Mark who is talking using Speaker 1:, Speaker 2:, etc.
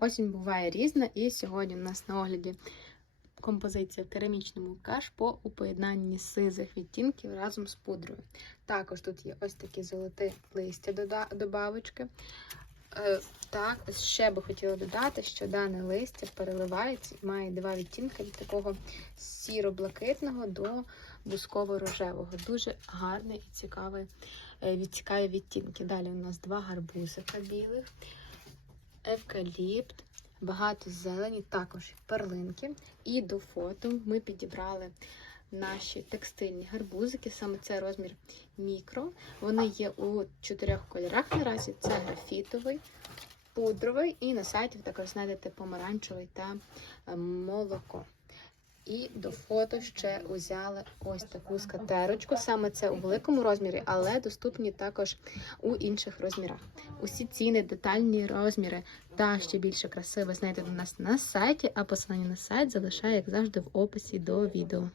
Speaker 1: Осінь буває різна, і сьогодні у нас на огляді композиція в керамічному кашпо у поєднанні сизих відтінків разом з пудрою. Також тут є ось такі золоті листя добавочки. Е, так, ще би хотіла додати, що дане листя переливається має два відтінки від такого сіро-блакитного до бусково-рожевого. Дуже гарний і цікавий, е, цікаві відтінки. Далі у нас два гарбузика білих, евкаліпт, багато зелені, також перлинки. І до фото ми підібрали наші текстильні гарбузики. Саме це розмір мікро. Вони є у чотирьох кольорах наразі: це графітовий, пудровий, і на сайті ви також знайдете помаранчевий та молоко. І до фото ще узяли ось таку скатерочку. Саме це у великому розмірі, але доступні також у інших розмірах. Усі ціни, детальні розміри та ще більше краси ви знайдете у нас на сайті, а посилання на сайт залишаю, як завжди, в описі до відео.